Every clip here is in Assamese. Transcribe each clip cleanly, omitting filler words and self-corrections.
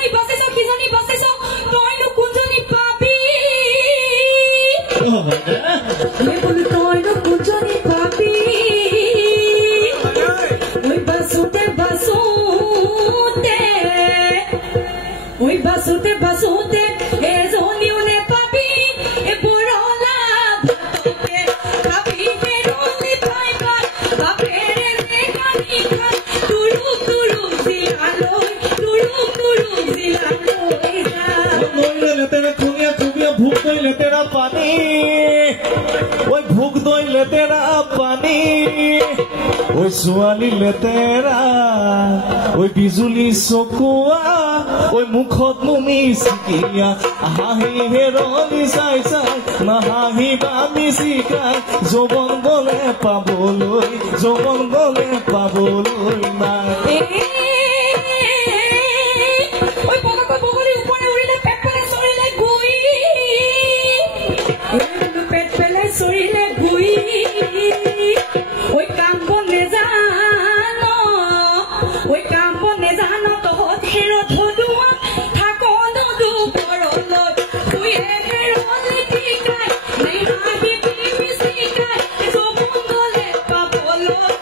কিজনী বাচিছ তইনো কোনজনী পাবি বোলো তইনো কোনজনী পাবি বাসুতে এজনীও নেপাবি এ বৰলা ভাতকে খাবি হেৰলি পাই পাই বাপেৰে নেকানি খাই তুৰুক জিলালৈ নইলে লেতেৰা খুনিয়া ভোক দই লেতেৰা পানী ওই ভোক দই লেতেৰা পানী ওই ছোৱালী লেতেৰা ওই বিজুলী চকুৱা ওই মুখত মুমি চিকিয়া হাঁহি হেৰলি চাই নাহাঁহিবা মিচিকাই যৌৱন গলে পাবলৈ নাই চৰিলে গুই ওই কাম নেজান তহত হেৰ ধুৱা থাক নদু পৰলৈ তুই হেৰলি টিকাই নেহাঁহি মিচিকাই যৌৱন গলে পাবলৈ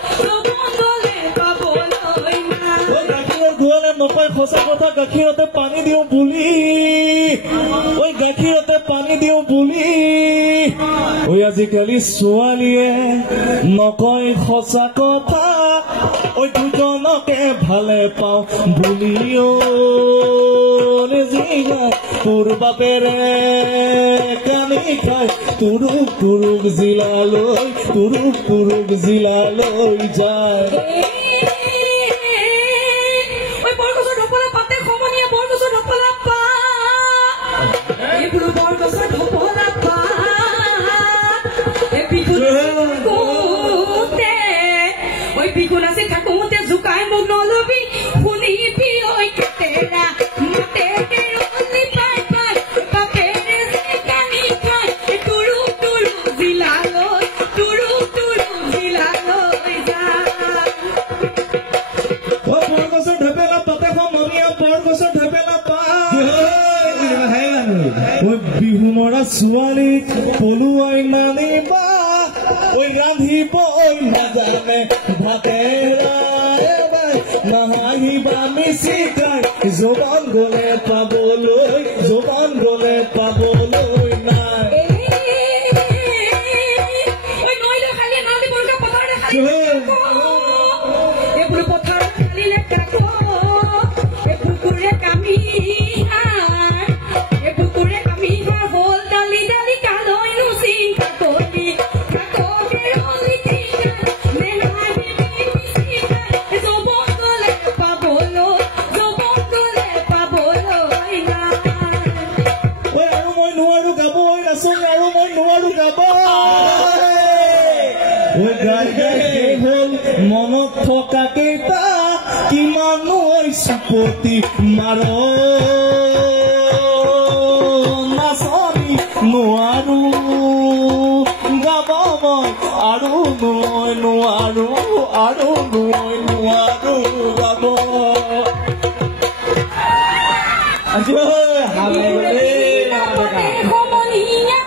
নাই গাখীৰৰ গোৱালে নপাই সঁচা কথা গাখীৰতে পানী দিওঁ বুলি ওই গাখীৰতে পানী দিওঁ বুলি ওই আজিকালি ছোৱালীয়ে নকয় সঁচা কথা ওই দুজনকে ভালে পাওঁ বুলিও তোৰ বাপেৰে কানি খাই তুৰুক জিলালৈ যায় বিগুনাছে থাকোতে জুকাই মোক নলবি শুনিবি ঐ কেতেৰা মাতে হেৰলি পাই পাই বাপেৰে কানি খাই তুৰুক জিলালৈ যায় বৰগছৰ ঢেপেলা পাতে সমনীয়া বৰগছৰ ঢেপেলা পাই বিহু মৰা ছোৱালীক পলুৱাই নানিবা ওই ৰান্ধিব নাজানে ভাতেৰা নাহাঁহিবা মিচিকাই যৌৱন গলে পাবলৈ নাই এইবোৰ পথাৰ খালিলে এইবোৰ কামি হল ডালি কালৈ নুচিং কাকতি মনত থকা কেইটা কিমান চুপতি মাৰ নাচনি নোৱাৰো গাব মই আৰু নোৱাৰো গাব সমনীয়া